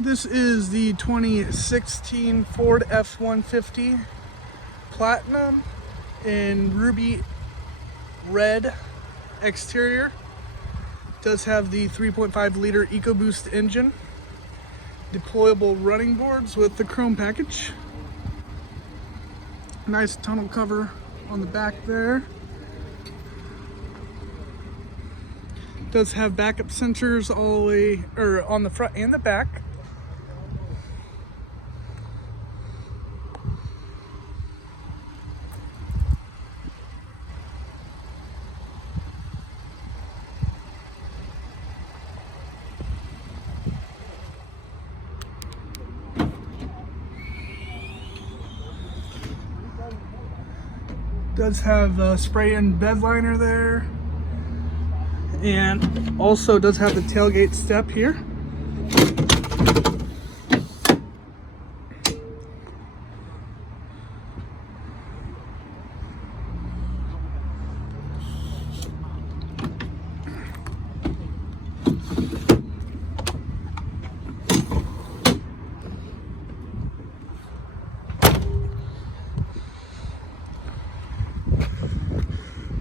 This is the 2016 Ford F-150 Platinum in ruby red exterior. Does have the 3.5 liter EcoBoost engine. Deployable running boards with the chrome package. Nice tonneau cover on the back there. Does have backup sensors all the way, or on the front and the back. Does have spray-in bed liner there, and also does have the tailgate step here.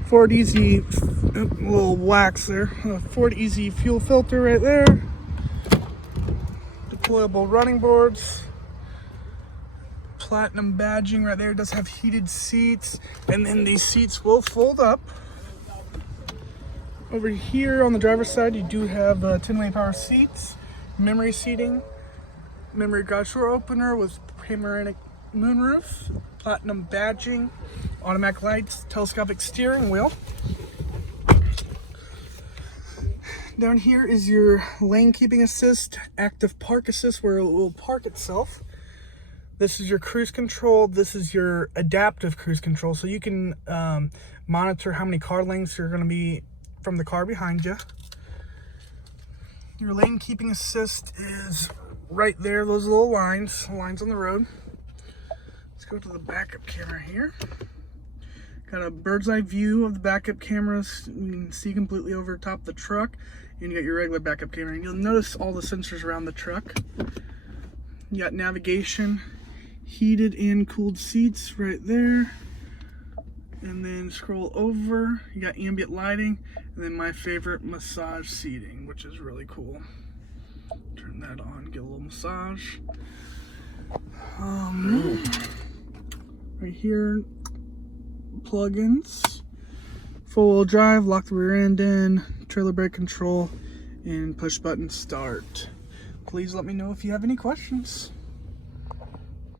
Ford Easy, a little wax there. Ford Easy fuel filter right there. Deployable running boards. Platinum badging right there. It does have heated seats, and then these seats will fold up. Over here on the driver's side, you do have 10-way power seats, memory seating, memory garage door opener with panoramic moonroof, platinum badging, automatic lights, telescopic steering wheel. Down here is your lane keeping assist, active park assist where it will park itself. This is your cruise control. This is your adaptive cruise control, so you can monitor how many car lengths you're going to be from the car behind you. Your lane keeping assist is right there, those little lines on the road. Let's go to the backup camera here. Got a bird's eye view of the backup cameras. You can see completely over top the truck. And you got your regular backup camera. And you'll notice all the sensors around the truck. You got navigation, heated and cooled seats right there. And then scroll over, you got ambient lighting. And then my favorite, massage seating, which is really cool. Turn that on, get a little massage. Right here, plugins, four-wheel drive, lock the rear end in, trailer brake control, and push button start. Please let me know if you have any questions.